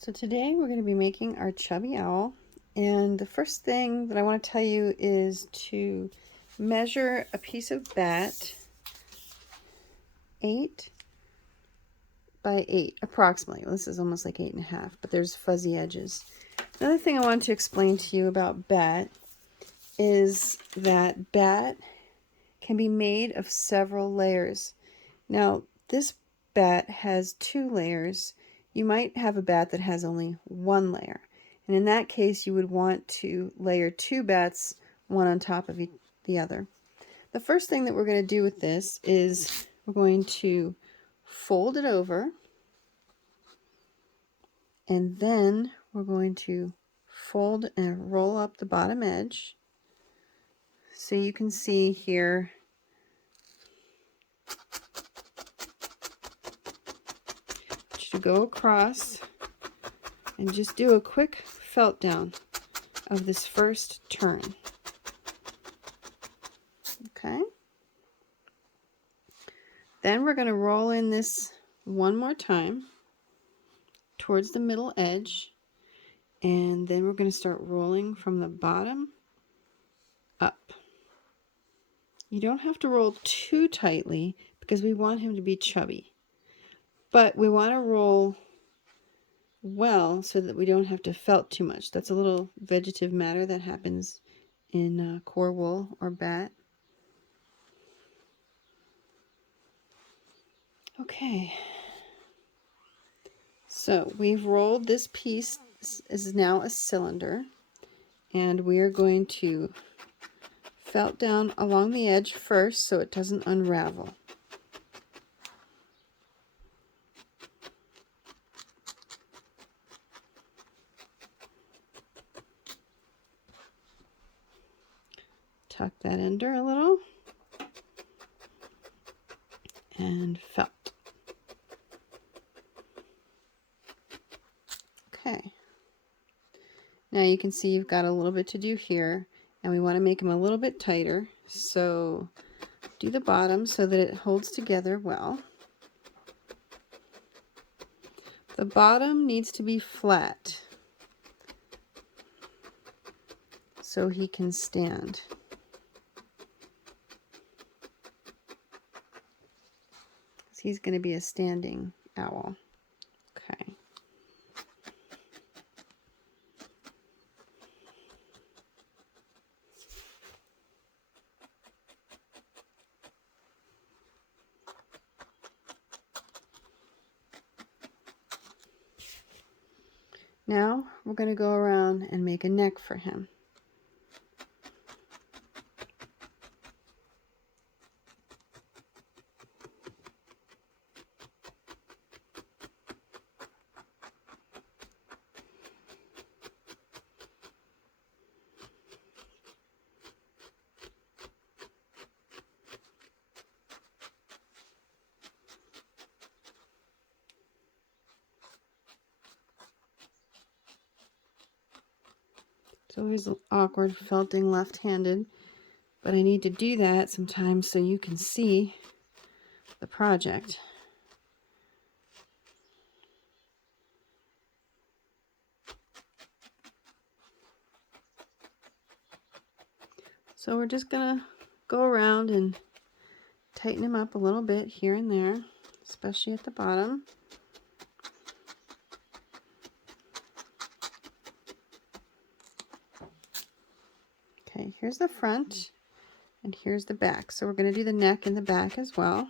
So today we're going to be making our chubby owl, and the first thing that I want to tell you is to measure a piece of bat 8 by 8 approximately. Well, this is almost like 8.5, but there's fuzzy edges. Another thing I want to explain to you about bat is that bat can be made of several layers. Now this bat has 2 layers. You might have a bat that has only 1 layer. And in that case, you would want to layer 2 bats, one on top of the other. The first thing that we're going to do with this is we're going to fold it over, and then we're going to fold and roll up the bottom edge. So you can see here to go across and just do a quick felt down of this first turn. Okay. Then we're going to roll in this one more time towards the middle edge, and then we're going to start rolling from the bottom up. You don't have to roll too tightly because we want him to be chubby, but we want to roll well so that we don't have to felt too much. That's a little vegetative matter that happens in core wool or bat. Okay, so we've rolled this piece. This is now a cylinder, and we are going to felt down along the edge first so it doesn't unravel. Tuck that under a little and felt. Okay. Now you can see you've got a little bit to do here, and we want to make them a little bit tighter. So do the bottom so that it holds together well. The bottom needs to be flat so he can stand. He's going to be a standing owl. Okay. Now we're going to go around and make a neck for him. It's always awkward felting left-handed, but I need to do that sometimes so you can see the project. So we're just gonna go around and tighten him up a little bit here and there, especially at the bottom. Okay, here's the front and here's the back. So we're going to do the neck and the back as well.